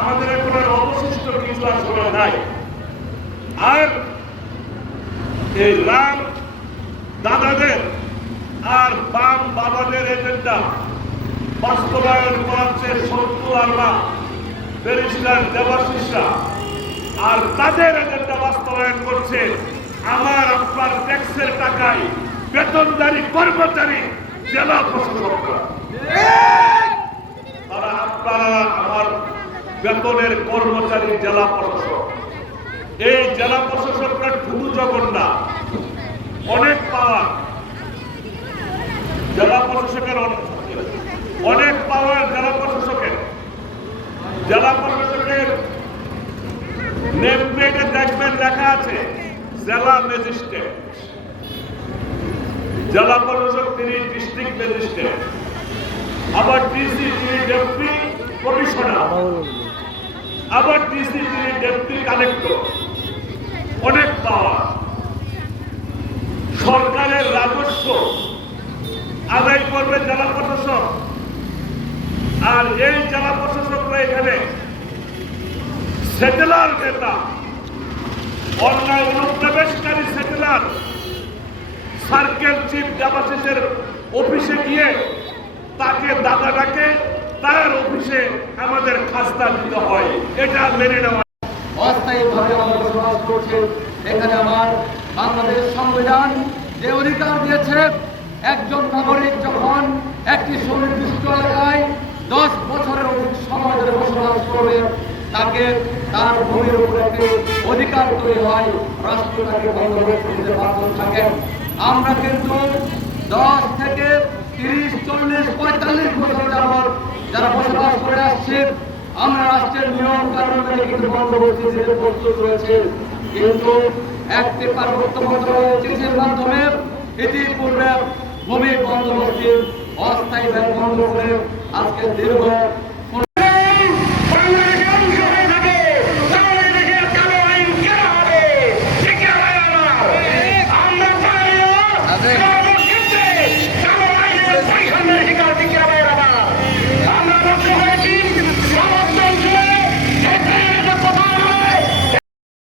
আমাদের এখন আর অবশিষ্ট কিছু আসলে নাই। আর এই রাম দাদাদের আর বাম বাবাদের এজেন্ডা বাস্তবায়ন করাচ্ছে সত্তু আল্লাহ ব্যারিস্টার দেবাশিসরা। আর তাদের এজেন্ডা বাস্তবায়ন করছে আমার, আপনার ট্যাক্সের টাকায় বেতনদারি কর্মচারী জেলা প্রশাসকরা তারা আপনারা আমার বেতনের কর্মচারী জেলা প্রশাসক। এই জেলা প্রশাসকরা শুধু জগন্না অনেক পাওয়ার জেলা প্রশাসকের অনেক পাওয়ার জেলা প্রশাসকের। জেলা প্রশাসকের নেম প্লেটে দেখবেন লেখা আছে, জেলা ম্যাজিস্ট্রেট। জেলা প্রশাসক তিনি ডিস্ট্রিক্ট ম্যাজিস্ট্রেট। আবার ডিসি তিনি ডেপুটি কমিশনার। আবার ডিসি তিনি ডেপুটি কালেক্টর অনেক পাওয়া সরকারের রাজস্ব, আদায় করবে জেলা প্রশাসক। আর এই জেলা প্রশাসকরা এখানে সেটেলার নেতা। অন্যায় অনুপ্রবেশকারী সেটেলার। সার্কেল চিফ জামাসিসের অফিসে গিয়ে তাকে দাদা ডাকে তার অফিসে আমাদের খাস্তা দিতে হয়। এটা মেনে নেওয়া। অস্থায়ীভাবে আমরা বসবাস করছি। এখানে আমার বাংলাদেশ সংবিধান যে অধিকার দিয়েছে, একজন নাগরিক যখন একটি সুনির্দিষ্ট এলাকায় দশ বছরের অধিক সময় ধরে বসবাস করবে, তাকে তার ভূমির উপর অধিকার তৈরি হয়। রাষ্ট্র তাকে বাধ্য থাকেন। আমরা কিন্তু দশ থেকে তিরিশ, চল্লিশ, পঁয়তাল্লিশ যারা বসবাস করে আসছে আমরা রাষ্ট্রের নিয়ম কারণে কিন্তু বন্দোবস্তি দিতে প্রস্তুত রয়েছে। কিন্তু একটি পার্বত্য মন্ত্রণালয়ের চিঠির মাধ্যমে ইতিপূর্বে ভূমি বন্দোবস্তি ব্যাংক বন্ধ করে আজকে দীর্ঘ